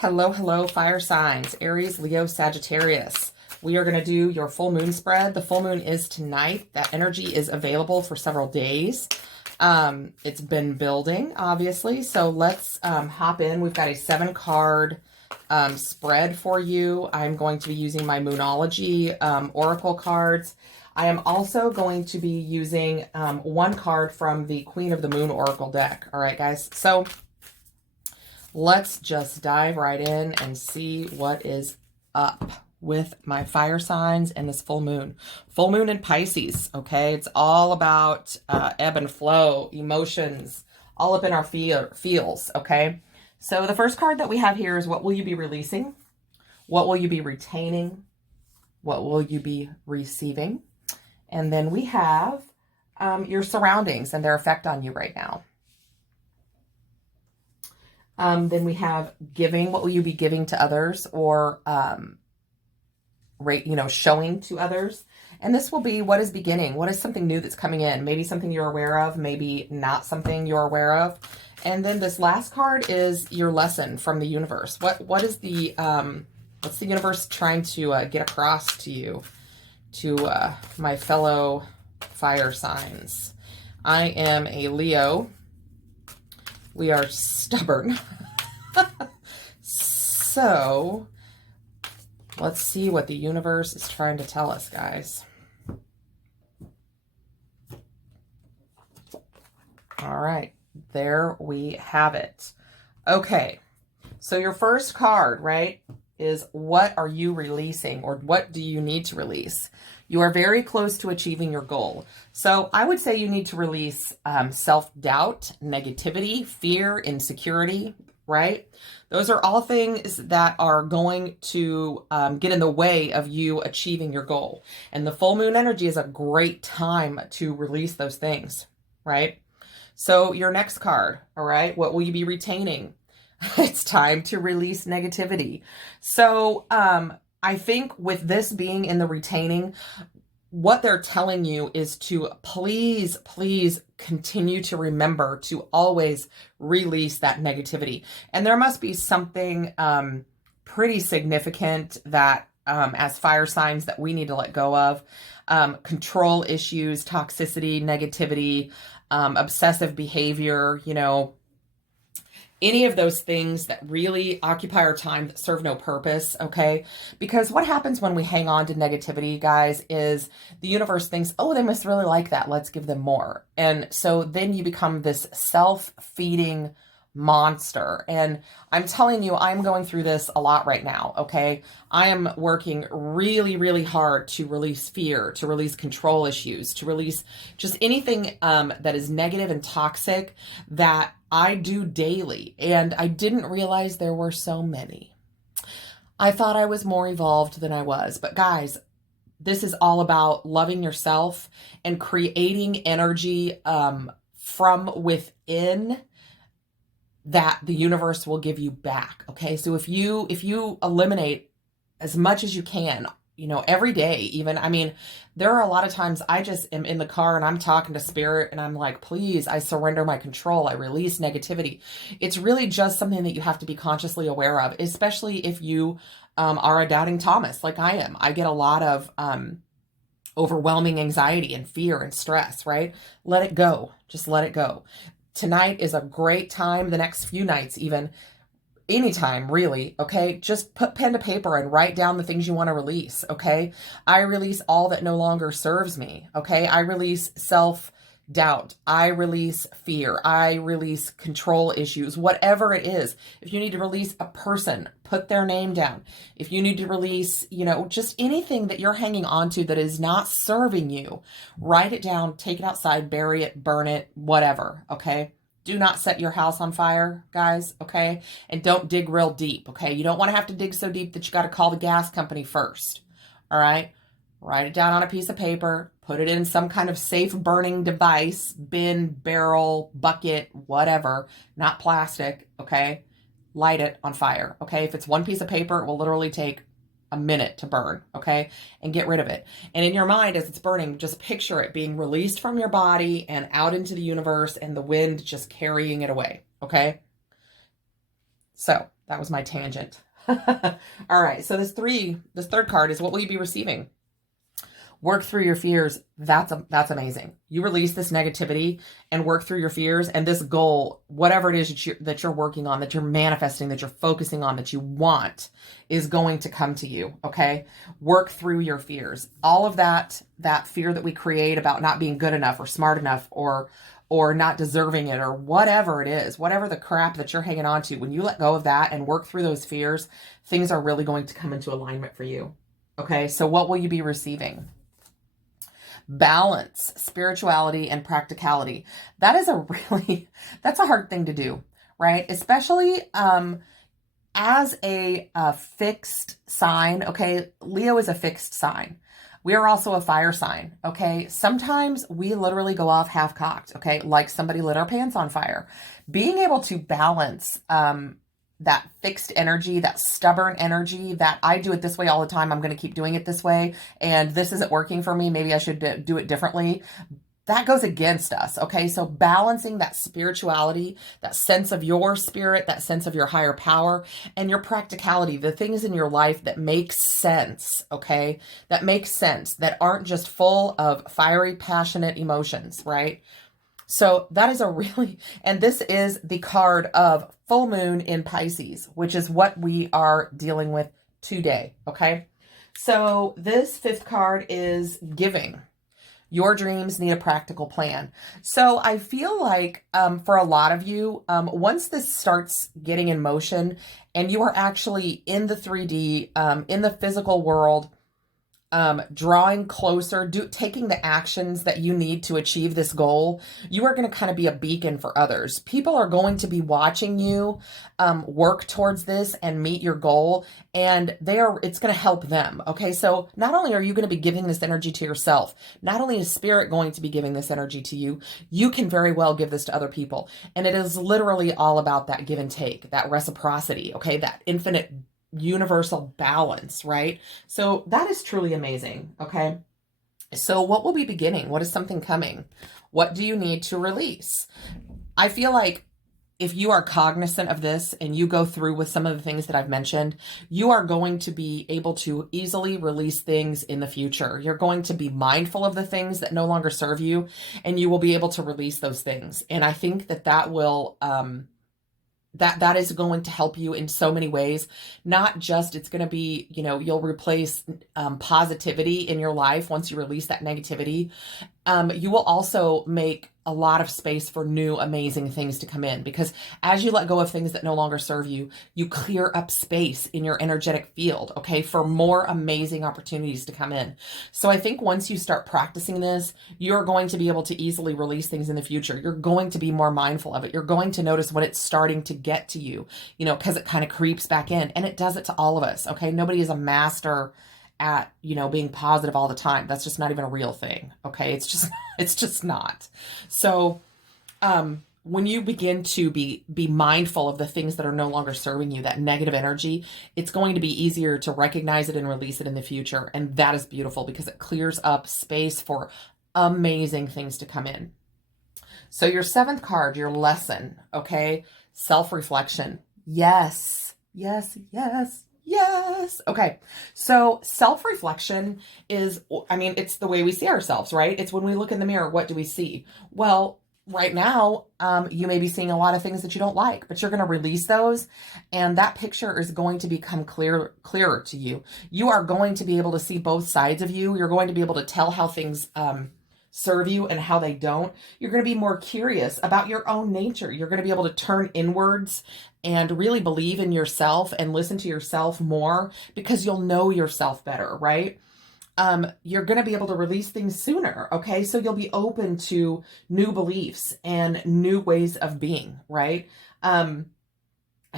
Hello, hello, fire signs, Aries, Leo, Sagittarius. We are going to do your full moon spread. The full moon is tonight. That energy is available for several days. It's been building, obviously. So let's hop in. We've got a 7-card spread for you. I'm going to be using my Moonology Oracle cards. I am also going to be using one card from the Queen of the Moon Oracle deck. All right, guys. So let's just dive right in and see what is up with my fire signs and this full moon. Full moon in Pisces, okay? It's all about ebb and flow, emotions, all up in our feels, okay? So the first card that we have here is what will you be releasing? What will you be retaining? What will you be receiving? And then we have your surroundings and their effect on you right now. Then we have giving. What will you be giving to others or, showing to others? And this will be what is beginning. What is something new that's coming in? Maybe something you're aware of, maybe not something you're aware of. And then this last card is your lesson from the universe. What is the, what's the universe trying to get across to you, to my fellow fire signs? I am a Leo. We are stubborn. So let's see what the universe is trying to tell us, guys. All right, there we have it. Okay, so your first card, right, is what are you releasing, or what do you need to release? You are very close to achieving your goal. So I would say you need to release self-doubt, negativity, fear, insecurity, right? Those are all things that are going to get in the way of you achieving your goal. And the full moon energy is a great time to release those things, right? So your next card, all right, what will you be retaining? It's time to release negativity. So I think with this being in the retaining, what they're telling you is to please continue to remember to always release that negativity. And there must be something pretty significant that as fire signs that we need to let go of. Control issues, toxicity, negativity, obsessive behavior, any of those things that really occupy our time that serve no purpose, okay? Because what happens when we hang on to negativity, guys, is the universe thinks, oh, they must really like that. Let's give them more. And so then you become this self-feeding monster. And I'm telling you, I'm going through this a lot right now, okay? I am working really hard to release fear, to release control issues, to release just anything that is negative and toxic that I do daily. And I didn't realize there were so many. I thought I was more evolved than I was. But guys, this is all about loving yourself and creating energy from within that the universe will give you back. Okay. So if you eliminate as much as you can, every day, even, I mean, there are a lot of times I just am in the car and I'm talking to spirit and I'm like, please, I surrender my control. I release negativity. It's really just something that you have to be consciously aware of, especially if you are a doubting Thomas, like I am. I get a lot of overwhelming anxiety and fear and stress, right? Let it go. Just let it go. Tonight is a great time, the next few nights even, anytime really, okay? Just put pen to paper and write down the things you want to release, okay? I release all that no longer serves me, okay? I release self-doubt. I release fear. I release control issues, whatever it is. If you need to release a person, put their name down. If you need to release, just anything that you're hanging on to that is not serving you, write it down, take it outside, bury it, burn it, whatever, okay? Do not set your house on fire, guys, okay? And don't dig real deep, okay? You don't want to have to dig so deep that you got to call the gas company first, all right? Write it down on a piece of paper, put it in some kind of safe burning device, bin, barrel, bucket, whatever, not plastic, okay? Light it on fire, okay? If it's one piece of paper, it will literally take a minute to burn, okay? And get rid of it. And in your mind, as it's burning, just picture it being released from your body and out into the universe and the wind just carrying it away, okay? So That was my tangent. All right. So this third card is, what will you be receiving? Work through your fears. That's amazing. You release this negativity and work through your fears, and this goal, whatever it is that you're working on, that you're manifesting, that you're focusing on, that you want, is going to come to you. Okay. Work through your fears. All of that fear that we create about not being good enough or smart enough or not deserving it, or whatever it is, whatever the crap that you're hanging on to, when you let go of that and work through those fears, things are really going to come into alignment for you. Okay. So what will you be receiving? Balance, spirituality, and practicality. That is that's a hard thing to do, right? Especially as a fixed sign. Okay. Leo is a fixed sign. We are also a fire sign. Okay. Sometimes we literally go off half cocked. Okay. Like somebody lit our pants on fire. Being able to balance, that fixed energy, that stubborn energy, that I do it this way all the time, I'm going to keep doing it this way, and this isn't working for me, maybe I should do it differently. That goes against us. Okay. So balancing that spirituality, that sense of your spirit, that sense of your higher power, and your practicality, the things in your life that make sense. Okay. That make sense, that aren't just full of fiery, passionate emotions, right? So that is and this is the card of full moon in Pisces, which is what we are dealing with today. Okay. So this fifth card is giving. Your dreams need a practical plan. So I feel like for a lot of you, once this starts getting in motion and you are actually in the 3D, in the physical world, drawing closer, taking the actions that you need to achieve this goal, you are going to kind of be a beacon for others. People are going to be watching you work towards this and meet your goal, and it's going to help them. Okay. So not only are you going to be giving this energy to yourself, not only is spirit going to be giving this energy to you, you can very well give this to other people. And it is literally all about that give and take, that reciprocity. Okay. That infinite universal balance, right? So that is truly amazing. Okay. So what will be beginning? What is something coming? What do you need to release? I feel like if you are cognizant of this and you go through with some of the things that I've mentioned, you are going to be able to easily release things in the future. You're going to be mindful of the things that no longer serve you, and you will be able to release those things. And I think that will, that is going to help you in so many ways. Not just, it's going to be, you'll replace positivity in your life once you release that negativity. You will also make a lot of space for new, amazing things to come in, because as you let go of things that no longer serve you, you clear up space in your energetic field, okay, for more amazing opportunities to come in. So I think once you start practicing this, you're going to be able to easily release things in the future. You're going to be more mindful of it. You're going to notice when it's starting to get to you, because it kind of creeps back in, and it does it to all of us, okay? Nobody is a master at, being positive all the time. That's just not even a real thing. Okay. It's just not. So, when you begin to be mindful of the things that are no longer serving you, that negative energy, it's going to be easier to recognize it and release it in the future. And that is beautiful because it clears up space for amazing things to come in. So your seventh card, your lesson, okay? Self-reflection. Yes, yes, yes. Yes. Okay. So self-reflection is, it's the way we see ourselves, right? It's when we look in the mirror, what do we see? Well, right now, you may be seeing a lot of things that you don't like, but you're going to release those, and that picture is going to become clearer to you. You are going to be able to see both sides of you. You're going to be able to tell how things, serve you and how they don't. You're going to be more curious about your own nature. You're going to be able to turn inwards and really believe in yourself and listen to yourself more, because you'll know yourself better, right? You're going to be able to release things sooner. Okay. So you'll be open to new beliefs and new ways of being, right? I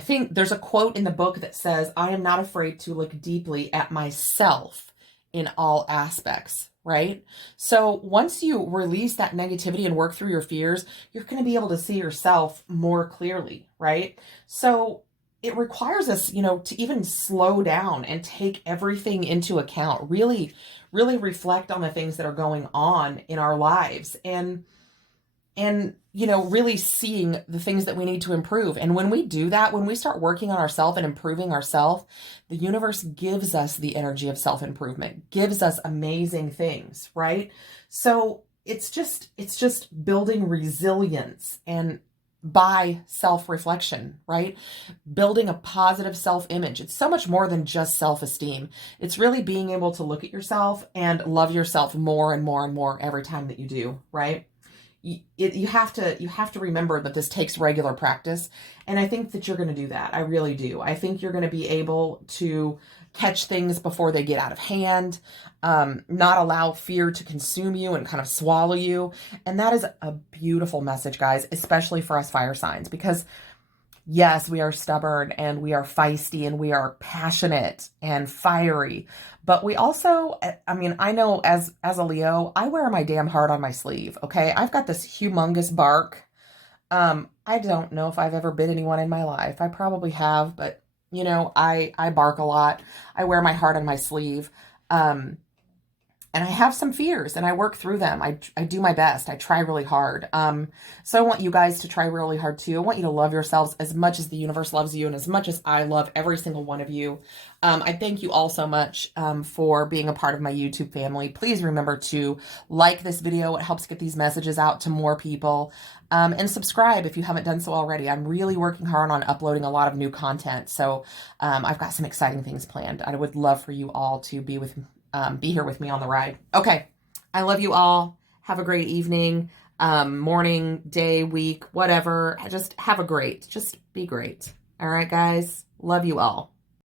think there's a quote in the book that says, "I am not afraid to look deeply at myself in all aspects." Right? So once you release that negativity and work through your fears, you're going to be able to see yourself more clearly, right? So it requires us, to even slow down and take everything into account, really, really reflect on the things that are going on in our lives, and really seeing the things that we need to improve. And when we do that, when we start working on ourselves and improving ourselves, the universe gives us the energy of self-improvement, gives us amazing things, right? So it's just building resilience and by self-reflection, right? Building a positive self-image. It's so much more than just self-esteem. It's really being able to look at yourself and love yourself more and more and more every time that you do, right? You have to remember that this takes regular practice, and I think that you're going to do that. I really do. I think you're going to be able to catch things before they get out of hand, not allow fear to consume you and kind of swallow you. And that is a beautiful message, guys, especially for us fire signs, because yes, we are stubborn and we are feisty and we are passionate and fiery, but we also, I mean, I know as a Leo, I wear my damn heart on my sleeve, okay? I've got this humongous bark. I don't know if I've ever bit anyone in my life. I probably have, but I bark a lot. I wear my heart on my sleeve. And I have some fears and I work through them. I do my best. I try really hard. So I want you guys to try really hard too. I want you to love yourselves as much as the universe loves you and as much as I love every single one of you. I thank you all so much for being a part of my YouTube family. Please remember to like this video. It helps get these messages out to more people. And subscribe if you haven't done so already. I'm really working hard on uploading a lot of new content. So I've got some exciting things planned. I would love for you all to be here with me on the ride. Okay. I love you all. Have a great evening, morning, day, week, whatever. Just be great. All right, guys. Love you all.